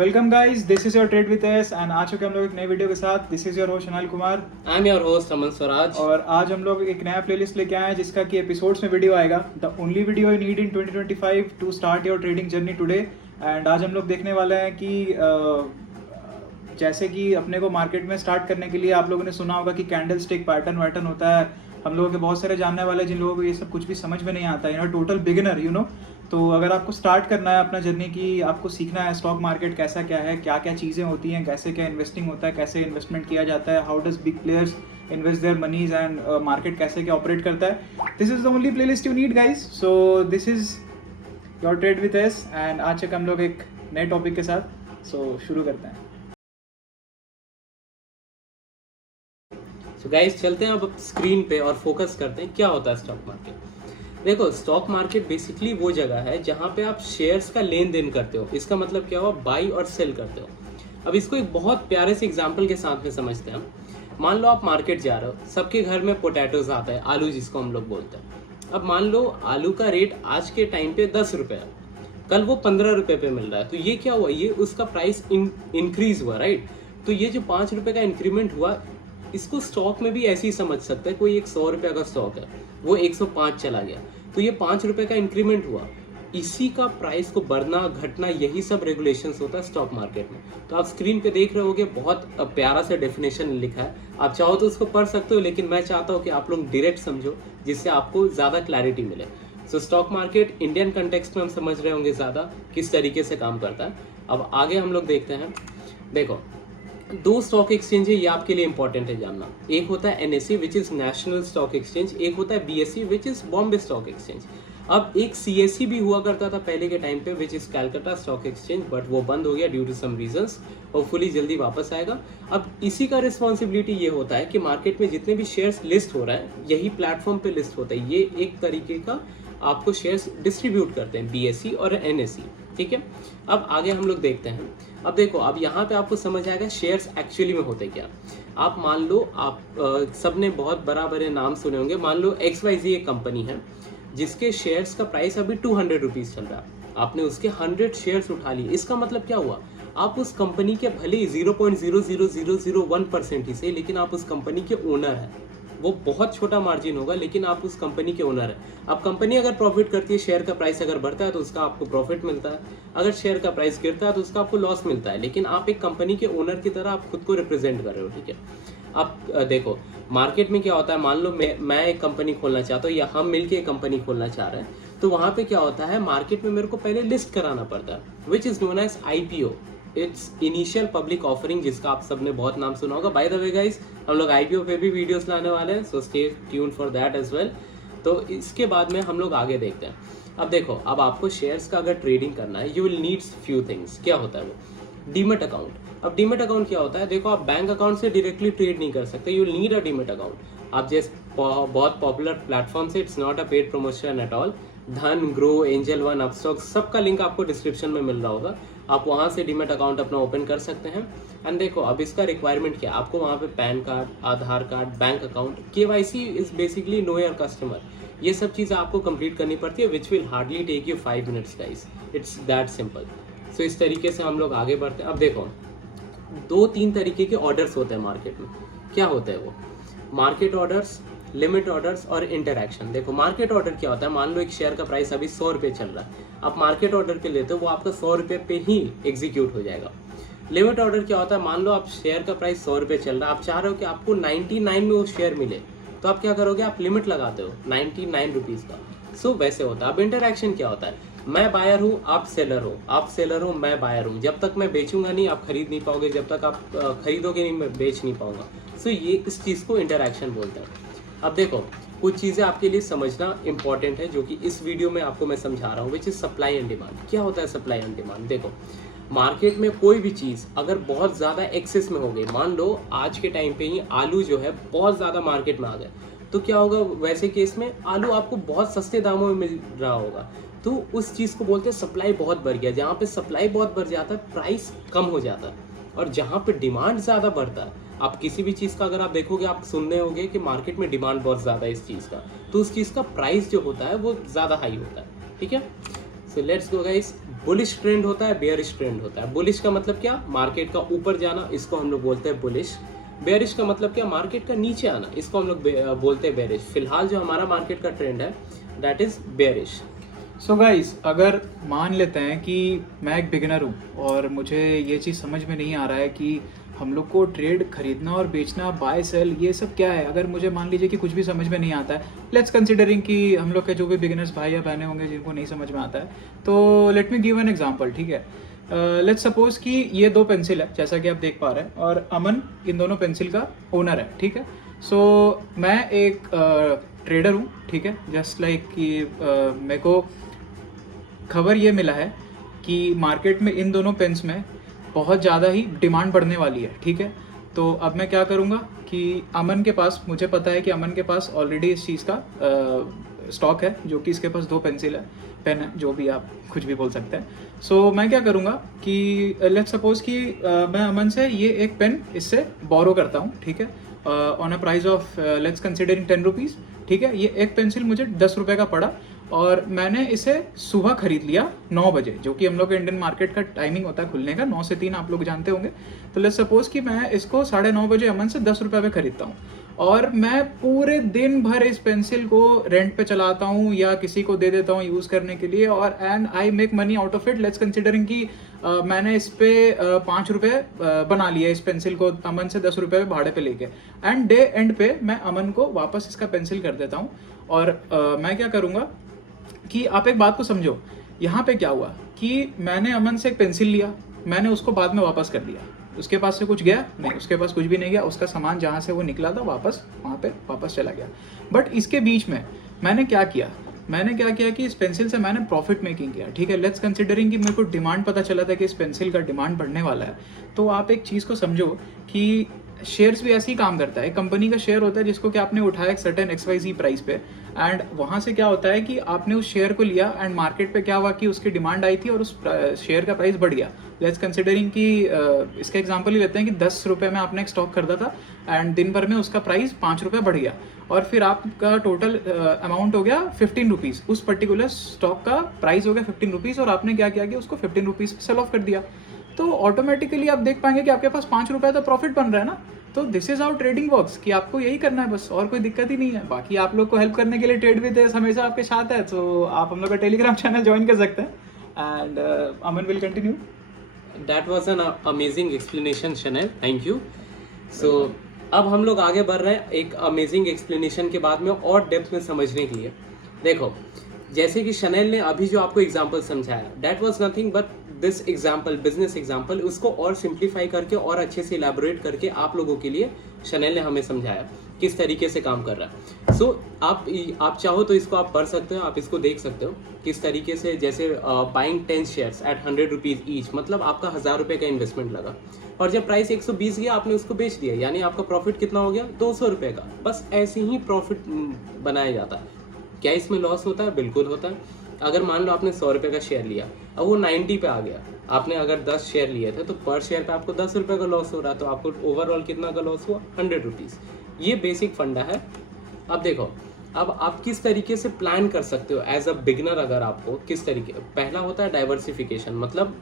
Welcome guys, this is your trade with us and आ चुके हम लोग एक नए वीडियो के साथ। This is your host Anil Kumar. I am your host Aman Swaraj. और आज हम लोग एक नया प्लेलिस्ट लेके आए हैं जिसका कि एपिसोड्स में वीडियो आएगा। The only video you need in 2025 to start your trading journey today. And आज हम लोग देखने वाले हैं कि जैसे कि अपने को मार्केट में स्टार्ट करने के लिए आप लोगों ने सुना होगा कि कैंडल स्टिक पैटर्न वैटर्न होता है। हम लोगों के बहुत सारे जानने वाले जिन लोगों को ये सब कुछ भी समझ में नहीं आता है, टोटल बिगिनर तो अगर आपको स्टार्ट करना है अपना जर्नी की, आपको सीखना है स्टॉक मार्केट कैसा क्या है, क्या क्या चीज़ें होती हैं, कैसे क्या इन्वेस्टिंग होता है, कैसे इन्वेस्टमेंट किया जाता है, how does big players invest their monies and market कैसे क्या ऑपरेट करता है। This is the only playlist you need guys. So this is your trade with us and आज तक हम लोग एक नए टॉपिक के साथ शुरू करते हैं। सो गाइस चलते हैं अब स्क्रीन पे और फोकस करते हैं क्या होता है स्टॉक मार्केट। देखो, स्टॉक मार्केट बेसिकली वो जगह है जहाँ पे आप शेयर्स का लेन देन करते हो। इसका मतलब क्या हुआ, बाई और सेल करते हो। अब इसको एक बहुत प्यारे से एग्जांपल के साथ में समझते हैं। मान लो आप मार्केट जा रहे हो, सबके घर में पोटैटोज आता है, आलू जिसको हम लोग बोलते हैं। अब मान लो आलू का रेट आज के टाइम पे 10 रुपये है, कल वो 15 रुपये पे मिल रहा है। तो ये क्या हुआ, ये उसका प्राइस इंक्रीज हुआ, राइट। तो ये जो 5 रुपये का इंक्रीमेंट हुआ, इसको स्टॉक में भी ऐसे ही समझ सकते हैं। कोई एक 100 रुपये का स्टॉक है, वो 105 चला गया, तो ये 5 रुपये का इंक्रीमेंट हुआ। इसी का प्राइस को बढ़ना घटना, यही सब रेगुलेशंस होता है स्टॉक मार्केट में। तो आप स्क्रीन पे देख रहे होगे, बहुत प्यारा सा डेफिनेशन लिखा है। आप चाहो तो उसको पढ़ सकते हो, लेकिन मैं चाहता हूँ कि आप लोग डायरेक्ट समझो, जिससे आपको ज़्यादा क्लैरिटी मिले। सो स्टॉक मार्केट इंडियन कंटेक्स्ट में हम समझ रहे होंगे ज़्यादा किस तरीके से काम करता है। अब आगे हम लोग देखते हैं। देखो, 2 स्टॉक एक्सचेंज है, ये आपके लिए इंपॉर्टेंट है जानना। एक होता है NSE which is national stock exchange, एक होता है BSE which is Bombay stock exchange. अब एक CSE भी हुआ करता था पहले के टाइम पे, which is Calcutta stock exchange, but वो बंद हो गया due to some reasons. Hopefully जल्दी वापस आएगा। अब इसी का रिस्पॉन्सिबिलिटी ये होता है कि मार्केट में जितने भी शेयर्स लिस्ट हो रहे हैं, यही प्लेटफॉर्म पे लिस्ट होता है। ये एक तरीके का आपको शेयर्स डिस्ट्रीब्यूट करते हैं, BSE और NSE, ठीक है। अब आगे हम लोग देखते हैं। अब देखो, अब यहाँ पे आपको समझ आएगा शेयर्स एक्चुअली में होते क्या। आप मान लो, आप सबने बहुत बड़े नाम सुने होंगे। मान लो XYZ एक कंपनी है जिसके शेयर्स का प्राइस अभी 200 रुपीज़ चल रहा है। आपने उसके 100 शेयर्स उठा लिए। इसका मतलब क्या हुआ, आप उस कंपनी के भले ही 0.00001% ही से, लेकिन आप उस कंपनी के ओनर हैं। वो बहुत छोटा मार्जिन होगा, लेकिन आप उस कंपनी के ओनर हैं। अब कंपनी अगर प्रॉफिट करती है, शेयर का प्राइस अगर बढ़ता है तो उसका आपको प्रॉफिट मिलता है, अगर शेयर का प्राइस गिरता है तो उसका आपको लॉस मिलता है। लेकिन आप एक कंपनी के ओनर की तरह आप खुद को रिप्रेजेंट कर रहे हो, ठीक है। अब देखो, मार्केट में क्या होता है, मान लो मैं एक कंपनी खोलना चाहता हूँ, या हम मिलकर एक कंपनी खोलना चाह रहे हैं। तो वहाँ पे क्या होता है, मार्केट में मेरे को पहले लिस्ट कराना पड़ता है, which is known as IPO। It's initial public offering, जिसका आप सबने बहुत नाम सुना होगा। बाय द वे गाइस, हम लोग IPO पे भी वीडियोस लाने वाले हैं, so stay tune for that as well. तो इसके बाद में हम लोग आगे देखते हैं। अब देखो, अब आपको शेयर्स का अगर ट्रेडिंग करना है, you will needs few things. क्या होता है वो, डीमेट अकाउंट। अब डीमेट अकाउंट क्या होता है, देखो आप बैंक अकाउंट से डायरेक्टली ट्रेड नहीं कर सकते, you will need a demat account. आप जैसे बहुत पॉपुलर प्लेटफॉर्म से, it's not a paid promotion at all, धन, ग्रो, एंजल वन, अपस्टॉक, सबका लिंक आपको डिस्क्रिप्शन में मिल रहा होगा। आप वहाँ से डीमेट अकाउंट अपना ओपन कर सकते हैं। एंड देखो, अब इसका रिक्वायरमेंट क्या है, आपको वहाँ पे PAN card, Aadhaar card, bank account, KYC is basically know your customer. ये सब चीज़ें आपको कंप्लीट करनी पड़ती है, which will hardly take you 5 minutes guys. It's that simple. So इस तरीके से हम लोग आगे बढ़ते हैं। अब देखो, 2-3 तरीके के ऑर्डर्स होते हैं मार्केट में। क्या होता है वो, मार्केट ऑर्डर्स, लिमिट ऑर्डर्स और इंटरैक्शन। देखो, मार्केट ऑर्डर क्या होता है, मान लो एक शेयर का प्राइस अभी 100 रुपये चल रहा है, आप मार्केट ऑर्डर पे लेते हो, वो आपका 100 रुपये पे ही एग्जीक्यूट हो जाएगा। लिमिट ऑर्डर क्या होता है, मान लो आप शेयर का प्राइस 100 रुपये चल रहा है, आप चाह रहे हो कि आपको 99 में वो शेयर मिले, तो आप क्या करोगे, आप लिमिट लगाते हो 99 रुपीज़ का। सो वैसे होता है। अब इंटरैक्शन क्या होता है, मैं बायर हूँ, आप सेलर हो, आप सेलर हो, मैं बायर हूँ। जब तक मैं बेचूंगा नहीं, आप खरीद नहीं पाओगे, जब तक आप खरीदोगे नहीं, मैं बेच नहीं पाऊंगा। सो ये इस चीज़ को इंटरैक्शन बोलते हैं। अब देखो, कुछ चीज़ें आपके लिए समझना इंपॉर्टेंट है, जो कि इस वीडियो में आपको मैं समझा रहा हूँ, which is supply and demand. क्या होता है सप्लाई एंड डिमांड, देखो मार्केट में कोई भी चीज़ अगर बहुत ज़्यादा एक्सेस में हो गई, मान लो आज के टाइम पे ही आलू जो है बहुत ज़्यादा मार्केट में आ गए, तो क्या होगा, वैसे केस में आलू आपको बहुत सस्ते दामों में मिल रहा होगा, तो उस चीज़ को बोलते हैं सप्लाई बहुत बढ़ गया। जहाँ पे सप्लाई बहुत बढ़ जाता है, प्राइस कम हो जाता है। और जहाँ पे डिमांड ज़्यादा बढ़ता है, आप किसी भी चीज़ का अगर आप देखोगे, आप सुनने होंगे कि मार्केट में डिमांड बहुत ज़्यादा है इस चीज़ का, तो उस चीज़ का प्राइस जो होता है वो ज़्यादा हाई होता है, ठीक है। So let's go guys, bullish trend होता है, बेयरिश ट्रेंड होता है। बुलिश का मतलब क्या, मार्केट का ऊपर जाना, इसको हम लोग बोलते हैं बुलिश। बेयरिश का मतलब क्या, मार्केट का नीचे आना, इसको हम लोग बोलते हैं बेयरिश। फिलहाल जो हमारा मार्केट का ट्रेंड है that is bearish. So guys, अगर मान लेते हैं कि मैं एक बिगिनर हूँ और मुझे ये चीज़ समझ में नहीं आ रहा है कि हम लोग को ट्रेड खरीदना और बेचना, बाय सेल, ये सब क्या है। अगर मुझे मान लीजिए कि कुछ भी समझ में नहीं आता है, लेट्स कंसिडरिंग कि हम लोग के जो भी बिगिनर्स भाई या बहनें होंगे जिनको नहीं समझ में आता है, तो let me give an example, ठीक है। लेट्स सपोज कि ये दो पेंसिल है जैसा कि आप देख पा रहे हैं, और अमन इन दोनों पेंसिल का ओनर है, ठीक है। सो मैं एक ट्रेडर हूँ, ठीक है। जस्ट लाइक कि मेरे को खबर ये मिला है कि मार्केट में इन दोनों पेन्स में बहुत ज़्यादा ही डिमांड बढ़ने वाली है, ठीक है। तो अब मैं क्या करूँगा कि अमन के पास, मुझे पता है कि अमन के पास ऑलरेडी इस चीज़ का स्टॉक है, जो कि इसके पास दो पेंसिल है, पेन है, जो भी आप कुछ भी बोल सकते हैं। सो मैं क्या करूँगा कि लेट्स सपोज कि मैं अमन से ये एक पेन इससे बोरो करता हूँ, ठीक है, on a price of let's considering 10 rupees, ठीक है। ये एक पेंसिल मुझे 10 रुपये का पड़ा और मैंने इसे सुबह खरीद लिया 9 बजे, जो कि हम लोग के इंडियन मार्केट का टाइमिंग होता है खुलने का, 9 से 3 आप लोग जानते होंगे। तो लेट्स सपोज कि मैं इसको 9:30 बजे अमन से 10 रुपये पे खरीदता हूँ और मैं पूरे दिन भर इस पेंसिल को रेंट पे चलाता हूँ या किसी को दे देता हूँ यूज़ करने के लिए, और and I make money out of it. Let's considering कि मैंने इस पे 5 रुपये बना लिया इस पेंसिल को अमन से 10 रुपये भाड़े पे लेके, एंड डे एंड पे मैं अमन को वापस इसका पेंसिल कर देता हूँ। और मैं क्या करूँगा कि आप एक बात को समझो, यहाँ पे क्या हुआ कि मैंने अमन से एक पेंसिल लिया, मैंने उसको बाद में वापस कर दिया। उसके पास से कुछ गया नहीं, उसके पास कुछ भी नहीं गया, उसका सामान जहाँ से वो निकला था वापस वहाँ पे वापस चला गया। बट इसके बीच में मैंने क्या किया कि इस पेंसिल से मैंने प्रॉफिट मेकिंग किया, ठीक है। लेट्स कंसिडरिंग कि मेरे को डिमांड पता चला था कि इस पेंसिल का डिमांड बढ़ने वाला है। तो आप एक चीज़ को समझो कि शेयर्स भी ऐसे ही काम करता है। एक कंपनी का शेयर होता है जिसको कि आपने उठाया एक सर्टेन XYZ प्राइस पे, एंड वहाँ से क्या होता है कि आपने उस शेयर को लिया एंड मार्केट पे क्या हुआ कि उसकी डिमांड आई थी और उस शेयर का प्राइस बढ़ गया। लेट्स कंसिडरिंग कि इसका एग्जांपल ही लेते हैं कि 10 रुपये में आपने एक स्टॉक खरीदा था एंड दिन भर में उसका प्राइस 5 रुपये बढ़ गया और फिर आपका टोटल अमाउंट हो गया 15 रुपीज़। उस पर्टिकुलर स्टॉक का प्राइस हो गया 15 रुपीज़ और आपने क्या किया कि उसको 15 रुपीज़ सेल ऑफ कर दिया। तो ऑटोमेटिकली आप देख पाएंगे कि आपके पास 5 रुपये तो प्रॉफिट बन रहा है ना। तो this is how trading works, कि आपको यही करना है बस, और कोई दिक्कत ही नहीं है। बाकी आप लोग को हेल्प करने के लिए ट्रेड विद हमेशा आपके साथ है, तो आप हम लोग का टेलीग्राम चैनल ज्वाइन कर सकते हैं। And Aman will continue. That was an amazing explanation शनैल, थैंक यू। सो अब हम लोग आगे बढ़ रहे हैं एक अमेजिंग एक्सप्लेनेशन के बाद में और डेप्थ में समझने के लिए। देखो, जैसे कि शनैल ने अभी जो आपको एग्जांपल समझाया, that was nothing but this example, business example, उसको और सिंप्लीफाई करके और अच्छे से इलैबोरेट करके आप लोगों के लिए शनैल ने हमें समझाया किस तरीके से काम कर रहा है। सो आप चाहो तो इसको आप पढ़ सकते हो, आप इसको देख सकते हो किस तरीके से, जैसे buying 10 shares at 100 rupees each, मतलब आपका 1000 रुपये का इन्वेस्टमेंट लगा और जब प्राइस 120 गया आपने उसको बेच दिया, यानी आपका प्रॉफिट कितना हो गया, 200 रुपये का। बस ऐसे ही प्रॉफिट बनाया जाता है। क्या इसमें लॉस होता है? बिल्कुल होता है। अगर मान लो आपने 100 रुपये का शेयर लिया, अब वो 90 पे आ गया, आपने अगर 10 शेयर लिए थे तो पर शेयर पे आपको 10 रुपये का लॉस हो रहा है, तो आपको ओवरऑल कितना का लॉस हुआ? 100 रुपीज़। ये बेसिक फंडा है। अब देखो, अब आप किस तरीके से प्लान कर सकते हो एज अ बिगिनर, अगर आपको किस तरीके, पहला होता है डाइवर्सिफिकेशन, मतलब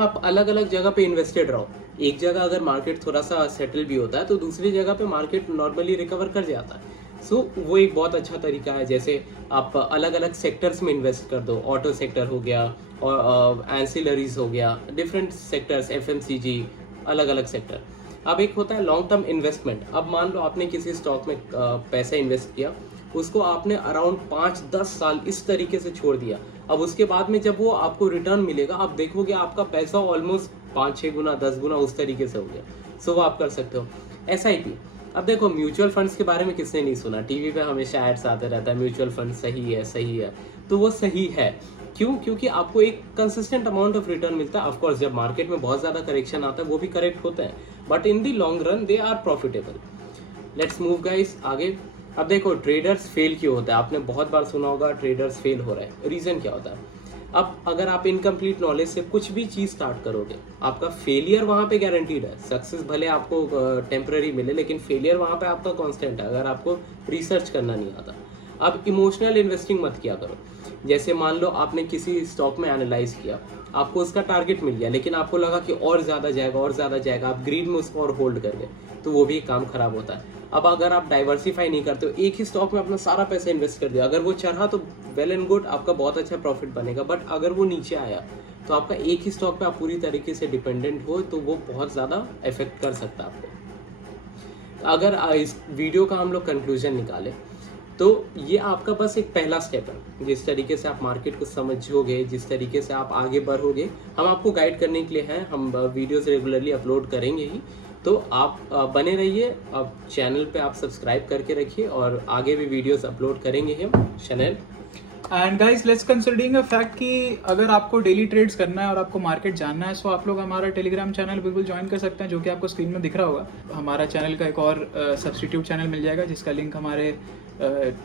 आप अलग अलग जगह पे इन्वेस्टेड रहो। एक जगह अगर मार्केट थोड़ा सा सेटल भी होता है तो दूसरी जगह पे मार्केट नॉर्मली रिकवर कर जाता है। सो वो एक बहुत अच्छा तरीका है। जैसे आप अलग अलग सेक्टर्स में इन्वेस्ट कर दो, ऑटो सेक्टर हो गया और एंसिलरीज हो गया, डिफरेंट सेक्टर्स, FMCG, अलग अलग सेक्टर। अब एक होता है लॉन्ग टर्म इन्वेस्टमेंट। अब मान लो आपने किसी स्टॉक में पैसा इन्वेस्ट किया, उसको आपने अराउंड 5-10 साल इस तरीके से छोड़ दिया। अब उसके बाद में जब वो आपको रिटर्न मिलेगा, आप देखोगे आपका पैसा ऑलमोस्ट 5-6 गुना, 10 गुना उस तरीके से हो गया। सो वो आप कर सकते हो। SIP, अब देखो, म्यूचुअल फंड्स के बारे में किसने नहीं सुना, टीवी पे हमेशा एड्स आते रहता है, म्यूचुअल फंड सही है सही है, तो वो सही है। क्यों? क्योंकि आपको एक कंसिस्टेंट अमाउंट ऑफ रिटर्न मिलता है। ऑफकोर्स जब मार्केट में बहुत ज़्यादा करेक्शन आता है वो भी करेक्ट होता है, but in the long run they are profitable. Let's move guys आगे। अब देखो, ट्रेडर्स फेल क्यों होता है? आपने बहुत बार सुना होगा ट्रेडर्स फेल हो रहा है, रीज़न क्या होता है? अब अगर आप इनकम्प्लीट नॉलेज से कुछ भी चीज़ स्टार्ट करोगे, आपका फेलियर वहाँ पे गारंटीड है। सक्सेस भले आपको टेम्पररी मिले, लेकिन फेलियर वहाँ पे आपका कांस्टेंट है अगर आपको रिसर्च करना नहीं आता। अब इमोशनल इन्वेस्टिंग मत किया करो। जैसे मान लो आपने किसी स्टॉक में एनालाइज किया, आपको उसका टारगेट मिल गया, लेकिन आपको लगा कि और ज़्यादा जाएगा और ज़्यादा जाएगा, आप ग्रीड में उसको और होल्ड कर गए, तो वो भी काम खराब होता है। अब अगर आप डाइवर्सिफाई नहीं करते हो, एक ही स्टॉक में अपना सारा पैसा इन्वेस्ट कर दिया, अगर वो चढ़ा तो वेल एंड गुड, आपका बहुत अच्छा प्रॉफिट बनेगा, बट अगर वो नीचे आया तो आपका एक ही स्टॉक पे आप पूरी तरीके से डिपेंडेंट हो, तो वो बहुत ज़्यादा इफेक्ट कर सकता है आपको। अगर इस वीडियो का हम लोग कंक्लूजन निकालें तो ये आपका बस एक पहला स्टेप है। जिस तरीके से आप मार्केट को समझोगे, जिस तरीके से आप आगे बढ़ोगे, हम आपको गाइड करने के लिए हैं, हम वीडियोस रेगुलरली अपलोड करेंगे ही, तो आप बने रहिए। आप चैनल पे आप सब्सक्राइब करके रखिए और आगे भी वीडियोस अपलोड करेंगे हम channel. And guys let's considering a fact कि अगर आपको डेली ट्रेड्स करना है और आपको मार्केट जानना है, सो आप लोग हमारा टेलीग्राम चैनल बिल्कुल ज्वाइन कर सकते हैं, जो कि आपको स्क्रीन में दिख रहा होगा। हमारा चैनल का एक और सब्सटीट्यूट चैनल मिल जाएगा, जिसका लिंक हमारे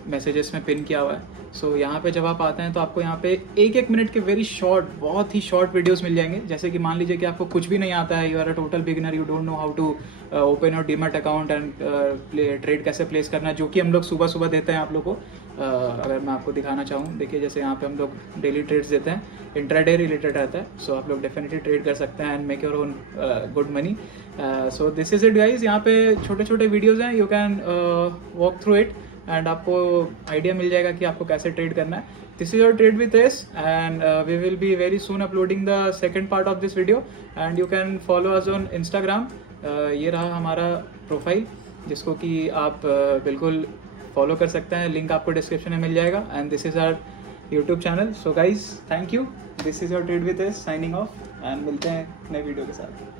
मैसेजेस में पिन किया हुआ है। सो यहाँ पे जब आप आते हैं तो आपको यहाँ पे एक एक मिनट के वेरी शॉर्ट, बहुत ही शॉर्ट वीडियोस मिल जाएंगे। जैसे कि मान लीजिए कि आपको कुछ भी नहीं आता है, you are a total beginner, you don't know how to open your demat account and trade कैसे प्लेस करना है, जो कि हम लोग सुबह सुबह देते हैं आप लोग को। अगर मैं आपको दिखाना चाहूँ, देखिए जैसे यहाँ पे हम लोग डेली ट्रेड्स देते हैं, इंट्राडे रिलेटेड रहता है, सो आप लोग डेफिनेटली ट्रेड कर सकते हैं and make your own good money. So this is it guys. यहाँ पे छोटे छोटे वीडियोज़ हैं, you can walk through it and आपको आइडिया मिल जाएगा कि आपको कैसे ट्रेड करना है। This is your trade with S and we will be very soon uploading the second part of this video and you can follow us on Instagram. ये रहा हमारा प्रोफाइल, जिसको कि आप बिल्कुल फॉलो कर सकते हैं, लिंक आपको डिस्क्रिप्शन में मिल जाएगा। And this is our YouTube channel. So guys thank you, this is your trade with S signing off, and मिलते हैं नए वीडियो के साथ।